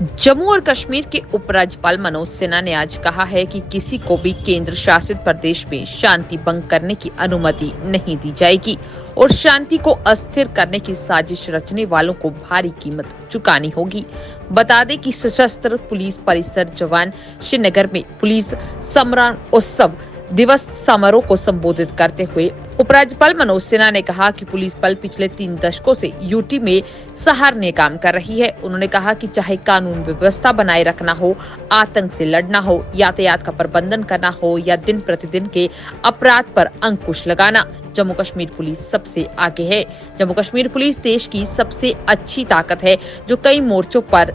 जम्मू और कश्मीर के उपराज्यपाल मनोज सिन्हा ने आज कहा है कि किसी को भी केंद्र शासित प्रदेश में शांति भंग करने की अनुमति नहीं दी जाएगी और शांति को अस्थिर करने की साजिश रचने वालों को भारी कीमत चुकानी होगी। बता दें कि सशस्त्र पुलिस परिसर जवान श्रीनगर में पुलिस सम्मान उत्सव दिवस समारोह को संबोधित करते हुए उपराज्यपाल मनोज सिन्हा ने कहा कि पुलिस बल पिछले 3 दशकों से यूटी में सराहनीय काम कर रही है। उन्होंने कहा कि चाहे कानून व्यवस्था बनाए रखना हो, आतंक से लड़ना हो, यातायात का प्रबंधन करना हो या दिन प्रतिदिन के अपराध पर अंकुश लगाना, जम्मू कश्मीर पुलिस सबसे आगे है। जम्मू कश्मीर पुलिस देश की सबसे अच्छी ताकत है जो कई मोर्चों पर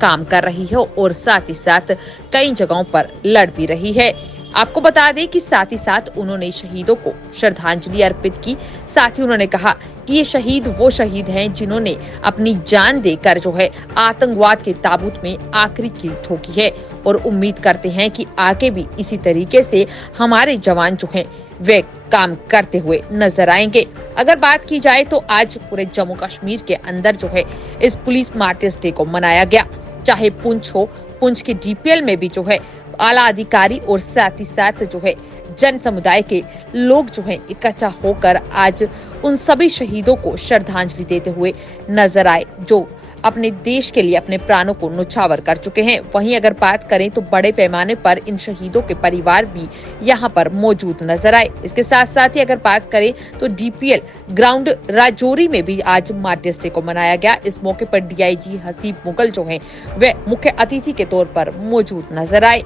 काम कर रही है और साथ ही साथ कई जगहों पर लड़ भी रही है। आपको बता दें कि साथ ही साथ उन्होंने शहीदों को श्रद्धांजलि अर्पित की। साथ ही उन्होंने कहा कि ये शहीद वो शहीद हैं जिन्होंने अपनी जान देकर आतंकवाद के ताबूत में आखिरी कील ठोकी है और उम्मीद करते हैं कि आगे भी इसी तरीके से हमारे जवान वे काम करते हुए नजर आएंगे। अगर बात की जाए तो आज पूरे जम्मू कश्मीर के अंदर इस पुलिस मार्टिर्स डे को मनाया गया। चाहे पुंछ हो, पुंछ के डीपीएल में भी आला अधिकारी और साथ ही साथ जन समुदाय के लोग इकट्ठा होकर आज उन सभी शहीदों को श्रद्धांजलि देते हुए नजर आए जो अपने देश के लिए अपने प्राणों को न्यौछावर कर चुके हैं। वहीं अगर बात करें तो बड़े पैमाने पर इन शहीदों के परिवार भी यहाँ पर मौजूद नजर आए। इसके साथ साथ ही अगर बात करें तो डीपीएल ग्राउंड राजौरी में भी आज मार्टिर्स डे को मनाया गया। इस मौके पर डीआईजी हसीब मुगल वे मुख्य अतिथि के तौर पर मौजूद नजर आए।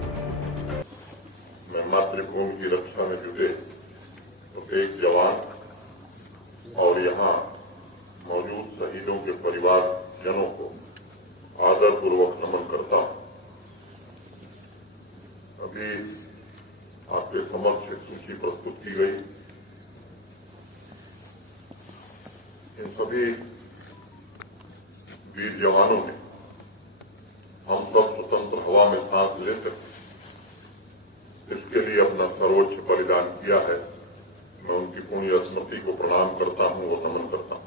मातृभूमि की रक्षा में जुटे एक जवान और यहाँ मौजूद शहीदों के परिवार जनों को आदरपूर्वक नमन करता हूं। अभी आपके समक्ष एक सूची प्रस्तुत की गई। इन सभी वीर जवानों ने हम सब स्वतंत्र हवा में सांस ले सके इसके लिए अपना सर्वोच्च बलिदान किया है। मैं उनकी पुण्य स्मृति को प्रणाम करता हूं और नमन करता हूं।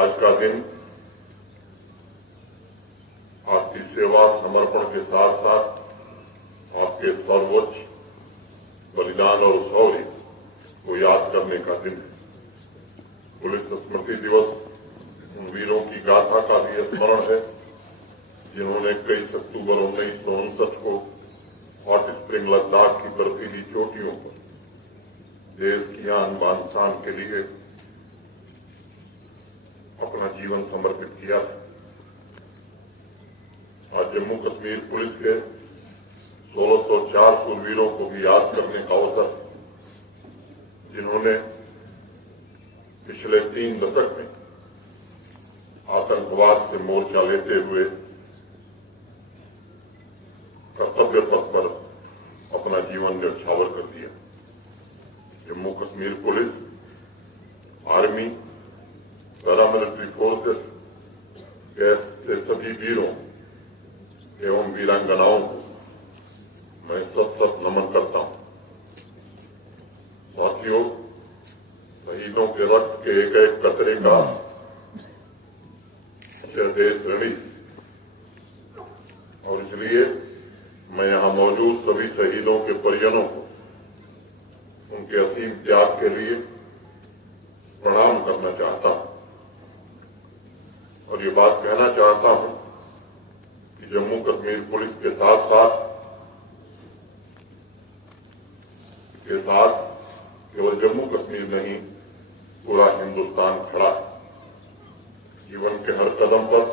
आज का दिन आपकी सेवा समर्पण के साथ साथ आपके सर्वोच्च बलिदान और शौर्य को याद करने का दिन है। पुलिस स्मृति दिवस उन वीरों की गाथा का भी स्मरण है जिन्होंने 21 अक्टूबर 1959 को हॉट स्प्रिंग लद्दाख की बर्फीली चोटियों पर देश की आन बान शान के लिए अपना जीवन समर्पित किया था। आज जम्मू कश्मीर पुलिस के 1604 शूरवीरों को भी याद करने का अवसर जिन्होंने पिछले 3 दशक में आतंकवाद से मोर्चा लेते हुए कर्तव्य पथ पर अपना जीवन न्यौछावर कर दिया। Jammu Kashmir police, army, paramilitary forces के सभी वीरों एवं वीरांगनाओं को मैं सत नमन करता हूं। साथियों, शहीदों के रक्त के एक एक कतरे का देश ऋणी और इसलिए मैं यहां मौजूद सभी शहीदों के परिजनों को उनके असीम त्याग के लिए प्रणाम करना चाहता हूं और ये बात कहना चाहता हूं कि जम्मू कश्मीर पुलिस के साथ केवल जम्मू कश्मीर नहीं पूरा हिंदुस्तान खड़ा है। जीवन के हर कदम पर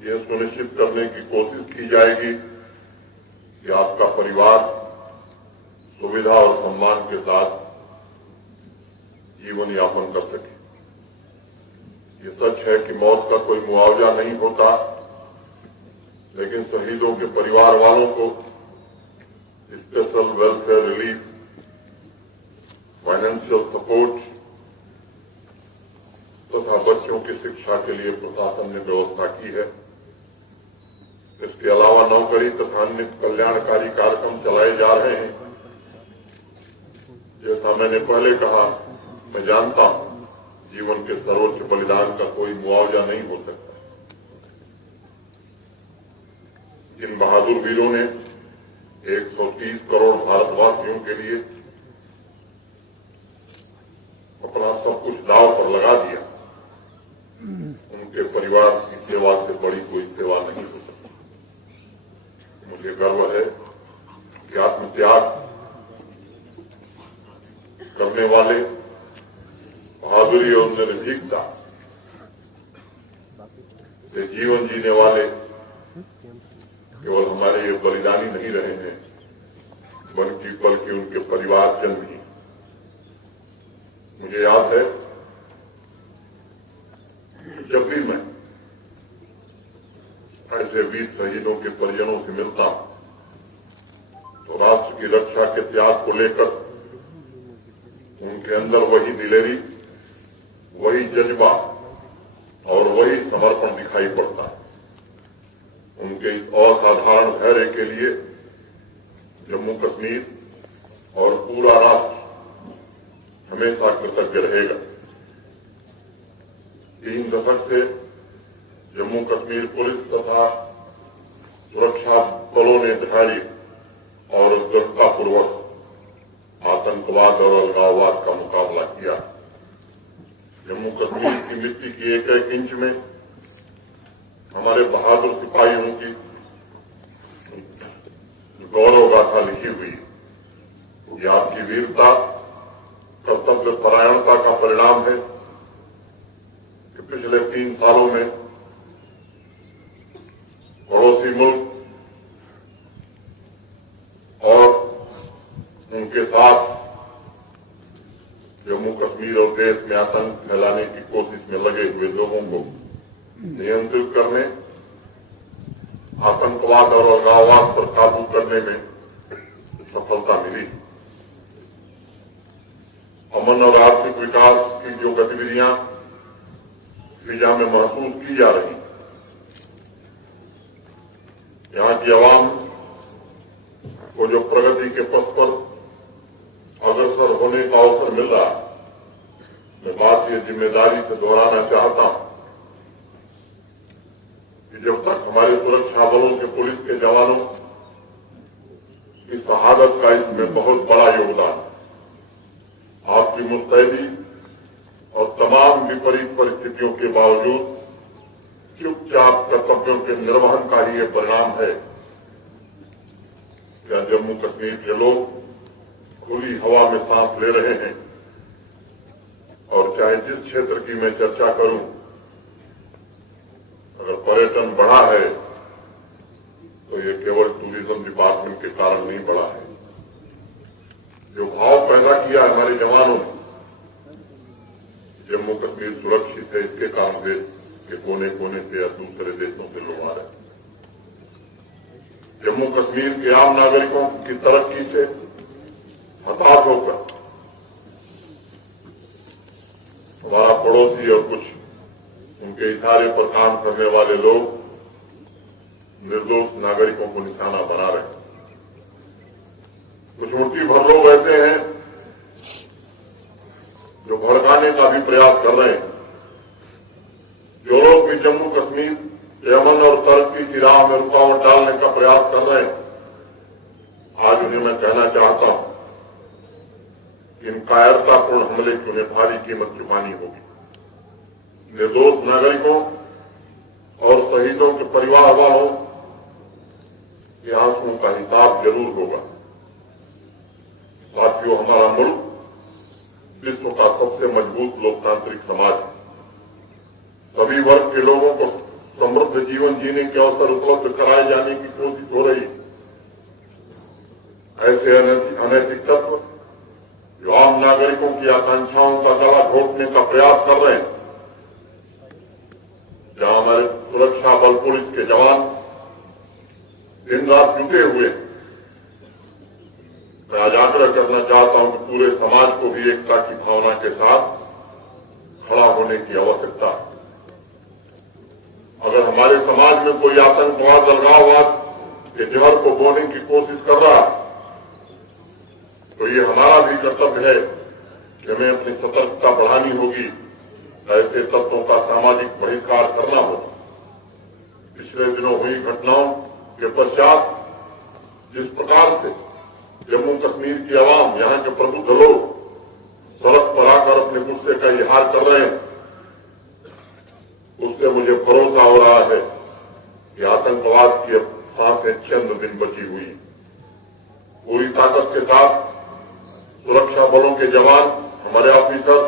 यह सुनिश्चित करने की कोशिश की जाएगी कि आपका परिवार सुविधा और सम्मान के साथ जीवन यापन कर सके। ये सच है कि मौत का कोई मुआवजा नहीं होता, लेकिन शहीदों के परिवार वालों को special welfare relief, financial support तथा बच्चों की शिक्षा के लिए प्रशासन ने व्यवस्था की है। इसके अलावा नौकरी तथा अन्य कल्याणकारी कार्यक्रम चलाए जा रहे हैं। जैसा मैंने पहले कहा, मैं जानता हूं जीवन के सर्वोच्च बलिदान का कोई मुआवजा नहीं हो सकता, इन बहादुर वीरों ने 130 करोड़ भारतवासियों के लिए अपना सब कुछ दांव पर लगा दिया, उनके परिवार की सेवा से बड़ी कोई सेवा नहीं हो सकती। मुझे गर्व है कि आत्मत्याग करने वाले, बहादुरी और निर्भीकता से जीवन जीने वाले केवल हमारे ये बलिदानी नहीं रहे हैं, बल्कि उनके परिवारजन भी। मुझे याद है जब भी मैं ऐसे वीर शहीदों के परिजनों से मिलता हूं तो राष्ट्र की रक्षा के त्याग को लेकर उनके अंदर वही दिलेरी, वही जज्बा और वही समर्पण दिखाई पड़ता है। उनके इस असाधारण धैर्य के लिए जम्मू कश्मीर और पूरा राष्ट्र हमेशा कृतज्ञ रहेगा। 3 दशक से जम्मू कश्मीर पुलिस तथा सुरक्षा बलों ने धैर्य और दृढ़तापूर्वक आतंकवाद और अलगाववाद का मुकाबला किया। जम्मू कश्मीर की मिट्टी की एक इंच में हमारे बहादुर सिपाहियों की गौरव गाथा लिखी हुई है। ये आपकी वीरता, कर्तव्य परायणता का परिणाम है कि पिछले 3 सालों में पड़ोसी मुल्क और उनके साथ जम्मू कश्मीर और देश में आतंक फैलाने की कोशिश में लगे हुए लोगों को नियंत्रित करने, आतंकवाद और अलगाववाद पर काबू करने में सफलता मिली। अमन और आर्थिक विकास की जो गतिविधियां फिजा में महसूस की जा रही, यहां की आवाम को जो प्रगति के पथ पर अग्रसर होने का अवसर मिल रहा, मैं बात ये जिम्मेदारी से दोहराना चाहता हूं कि जब तक हमारे सुरक्षा बलों के पुलिस के जवानों की शहादत का इसमें बहुत बड़ा योगदान, आपकी मुस्तैदी और तमाम विपरीत परिस्थितियों के बावजूद चुपचाप कर्तव्यों के निर्वहन का ही ये परिणाम है। क्या जम्मू कश्मीर के लोग खुली हवा में सांस ले रहे हैं? और चाहे जिस क्षेत्र की मैं चर्चा करूं, अगर पर्यटन बढ़ा है तो ये केवल टूरिज्म डिपार्टमेंट के कारण नहीं बढ़ा है। जो भाव पैदा किया हमारे जवानों ने, जम्मू कश्मीर सुरक्षित है, इसके कारण देश के कोने कोने से या दूसरे देशों से लोग आ रहे हैं। जम्मू कश्मीर के आम नागरिकों की तरक्की से हताश होकर हमारा पड़ोसी और कुछ उनके इशारे पर काम करने वाले लोग निर्दोष नागरिकों को निशाना बना रहे हैं। कुछ मुट्ठी भर लोग ऐसे हैं जो भड़काने का भी प्रयास कर रहे हैं। जो लोग भी जम्मू कश्मीर के अमन और तरक्की की राह में रुकावट डालने का प्रयास कर रहे हैं, आज उन्हें मैं कहना चाहता हूं कि इन कायरतापूर्ण हमले की उन्हें भारी कीमत चुकानी होगी। निर्दोष नागरिकों और शहीदों के परिवार वालों के आंसुओं का हिसाब जरूर होगा। साथियों, हमारा मुल्क विश्व का सबसे मजबूत लोकतांत्रिक समाज है। सभी वर्ग के लोगों को समृद्ध जीवन जीने के अवसर उपलब्ध कराए जाने की कोशिश हो रही। ऐसे अनैतिक तत्व जो आम नागरिकों की आकांक्षाओं का गला घोटने का प्रयास कर रहे हैं, जहां हमारे सुरक्षा बल पुलिस के जवान दिन रात जुटे हुए, मैं आज आग्रह करना चाहता हूं कि पूरे समाज को भी एकता की भावना के साथ खड़ा होने की आवश्यकता है। अगर हमारे समाज में कोई आतंकवाद, अलगाववाद के जहर को बोने की कोशिश कर रहा है, तो ये हमारा भी कर्तव्य है कि हमें अपनी सतर्कता बढ़ानी होगी, ऐसे तत्वों का सामाजिक बहिष्कार करना होगा। पिछले दिनों हुई घटनाओं के पश्चात जिस प्रकार से जम्मू कश्मीर की आवाम, यहाँ के प्रबुद्ध लोग सड़क पर आकर अपने गुस्से का इजहार कर रहे हैं, उससे मुझे भरोसा हो रहा है कि आतंकवाद की अब सांसें चंद दिन बची हुई। पूरी ताकत के साथ सुरक्षा बलों के जवान, हमारे ऑफिसर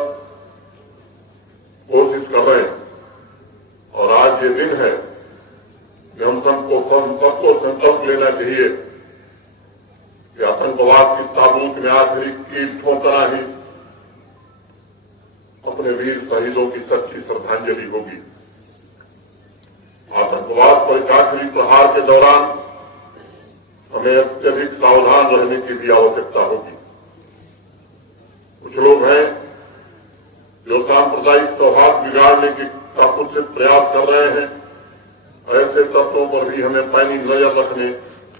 कोशिश कर रहे हैं और आज ये दिन है कि हम सबको संकल्प लेना चाहिए कि आतंकवाद की ताबूत में आखिरी कील ठोकना ही अपने वीर शहीदों की सच्ची श्रद्धांजलि होगी। आतंकवाद पर इस आखिरी प्रहार के दौरान हमें अत्यधिक सावधान रहने की भी आवश्यकता होगी। कुछ लोग हैं जो सांप्रदायिक सौहार्द बिगाड़ने का कुत्सित प्रयास कर रहे हैं। ऐसे तत्वों पर भी हमें पैनी नजर रखने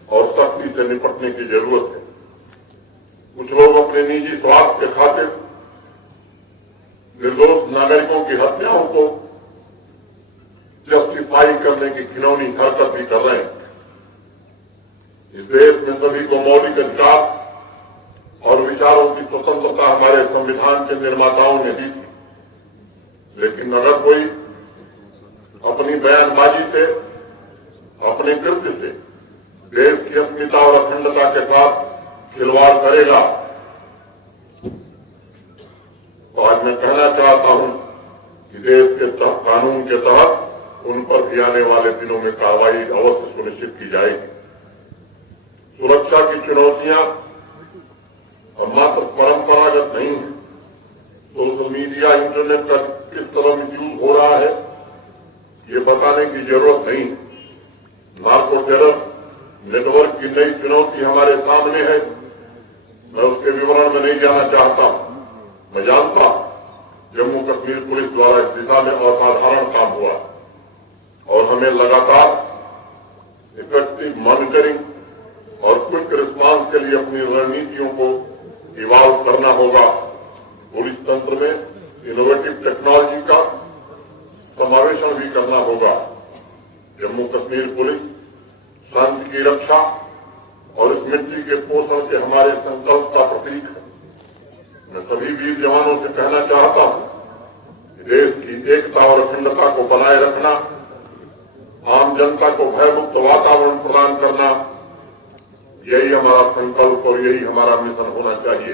और सख्ती से निपटने की जरूरत है। कुछ लोग अपने निजी स्वार्थ के खातिर निर्दोष नागरिकों की हत्याओं को जस्टिफाई करने की घिनौनी हरकत भी कर रहे हैं। इस देश में सभी को मौलिक अधिकार और विचारों की स्वतंत्रता हमारे संविधान के निर्माताओं ने दी थी, लेकिन अगर कोई अपनी बयानबाजी से, अपने कृत्य से देश की अस्मिता और अखंडता के साथ खिलवाड़ करेगा तो आज मैं कहना चाहता हूं कि देश के कानून के तहत उन पर भी आने वाले दिनों में कार्रवाई अवश्य सुनिश्चित की जाएगी। सुरक्षा की चुनौतियां और मात्र परंपरागत नहीं है। सोशल मीडिया, इंटरनेट का किस तरह मिसयूज हो रहा है ये बताने की जरूरत नहीं। नार्को टेरर नेटवर्क की नई चुनौती हमारे सामने है। मैं उसके विवरण में नहीं जाना चाहता। मैं जानता जम्मू कश्मीर पुलिस द्वारा इस दिशा में असाधारण काम हुआ और हमें लगातार इफेक्टिव मॉनिटरिंग और क्विक रिस्पांस के लिए अपनी रणनीतियों को इवॉल्व करना होगा। पुलिस तंत्र में इनोवेटिव टेक्नोलॉजी का समावेशन भी करना होगा। जम्मू कश्मीर पुलिस शांति की रक्षा और इस मिट्टी के पोषण के हमारे संकल्प का प्रतीक है। मैं सभी वीर जवानों से कहना चाहता हूं कि देश की एकता और अखंडता को बनाए रखना, आम जनता को भयमुक्त वातावरण प्रदान करना, यही हमारा संकल्प और यही हमारा मिशन होना चाहिए।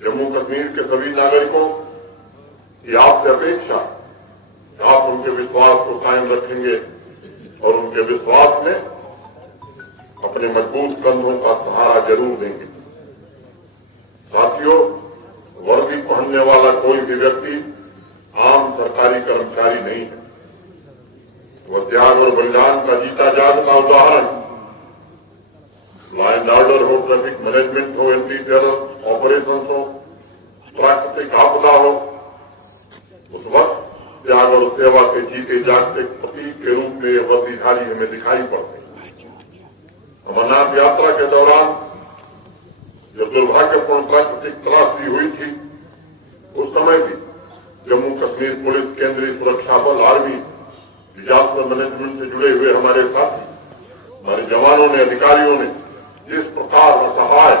जम्मू कश्मीर के सभी नागरिकों की आपसे अपेक्षा आप उनके विश्वास को कायम रखेंगे और उनके विश्वास में अपने मजबूत कंधों का सहारा जरूर देंगे। साथियों, वर्दी पहनने वाला कोई भी व्यक्ति आम सरकारी कर्मचारी नहीं है। वह त्याग और बलिदान का जीता जागता उदाहरण। लॉ एंड ऑर्डर हो, ट्रैफिक मैनेजमेंट हो, एंटी टेरर ऑपरेशन हो, प्राकृतिक आपदा हो, उस वक्त त्याग और सेवा के जीते जागते प्रतीक के रूप में ये वर्दीधारी हमें दिखाई पड़ते। अमरनाथ यात्रा के दौरान जो दुर्भाग्यपूर्ण प्राकृतिक त्रासदी हुई थी, उस समय भी जम्मू कश्मीर पुलिस, केंद्रीय सुरक्षा बल, आर्मी, डिजास्टर मैनेजमेंट से जुड़े हुए हमारे साथी, हमारे जवानों ने, अधिकारियों ने जिस प्रकार असहाय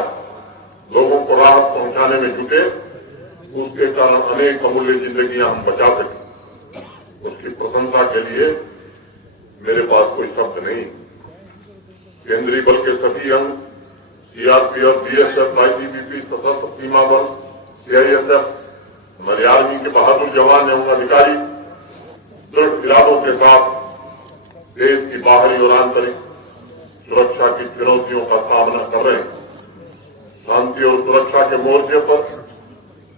लोगों को राहत पहुंचाने में जुटे, उसके कारण अनेक अमूल्य जिंदगियां हम बचा सके। उसकी प्रशंसा के लिए मेरे पास कोई शब्द नहीं। केंद्रीय बल के सभी अंग, सीआरपीएफ, बीएसएफ, आईटीबीपी, सशस्त्र सीमा बल, सीआईएसएफ, हमारे आर्मी के बहादुर जवान एवं अधिकारी दृढ़ इरादों के साथ देश की बाहरी और आंतरिक सुरक्षा की चुनौतियों का सामना कर रहे हैं। शांति और सुरक्षा के मोर्चे पर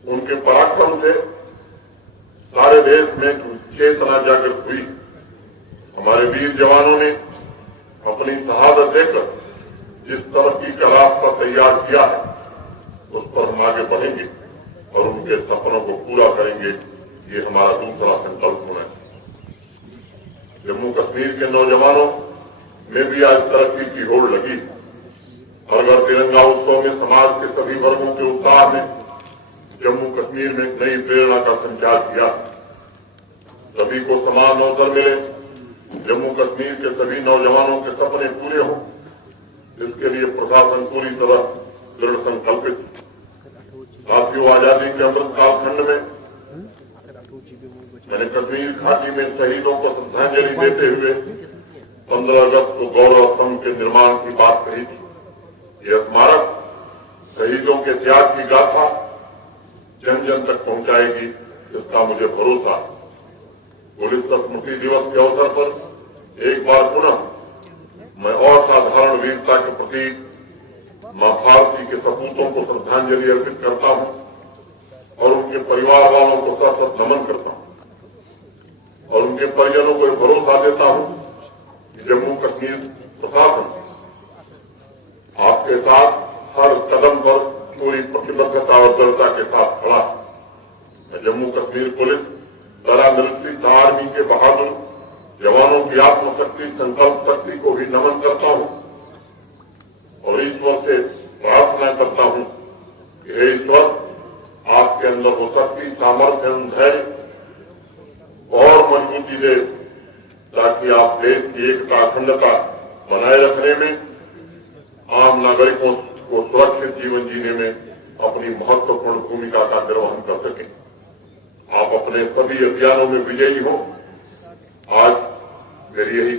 उनके पराक्रम से सारे देश में चेतना जागृत हुई। हमारे वीर जवानों ने अपनी शहादत देकर जिस तरक्की का रास्ता तैयार किया है, उस पर हम आगे बढ़ेंगे और उनके सपनों को पूरा करेंगे। ये हमारा दूसरा संकल्प होना चाहिए। जम्मू कश्मीर के नौजवानों में भी आज तरक्की की होड़ लगी। हर घर तिरंगा उत्सव में समाज के सभी वर्गों के उत्साह ने जम्मू कश्मीर में नई प्रेरणा का संचार किया। सभी को समान अवसर मिले, जम्मू कश्मीर के सभी नौजवानों के सपने पूरे हों, इसके लिए प्रशासन पूरी तरह दृढ़ संकल्पित है। साथियों, आजादी के अमृत कालखंड में मैंने कश्मीर घाटी में शहीदों को श्रद्धांजलि देते हुए 15 अगस्त को गौरव स्तंभ के निर्माण की बात कही थी। यह स्मारक शहीदों के त्याग की गाथा जन जन तक पहुंचाएगी, इसका मुझे भरोसा है। पुलिस स्मृति दिवस के अवसर पर एक बार पुनः मैं असाधारण वीरता के प्रतीक मां भारती के सपूतों को श्रद्धांजलि अर्पित करता हूं और उनके परिवार वालों को सशक्त नमन करता हूं और उनके परिजनों को भरोसा देता हूं कि जम्मू कश्मीर प्रशासन आपके साथ हर कदम पर पूरी प्रतिबद्धता और दृढ़ता के साथ खड़ा है। मैं Jammu Kashmir police, paramilitary army के बहादुर जवानों की आत्मशक्ति, संकल्प शक्ति को भी नमन करता हूं और ईश्वर से प्रार्थना करता हूं कि हे ईश्वर, आपके अंदर वो शक्ति, सामर्थ्य एवं धैर्य और मजबूती दे ताकि आप देश की एकता, अखंडता बनाए रखने में, आम नागरिकों को सुरक्षित जीवन जीने में अपनी महत्वपूर्ण भूमिका का निर्वहन कर सकें। आप अपने सभी अभियानों में विजयी हो। आज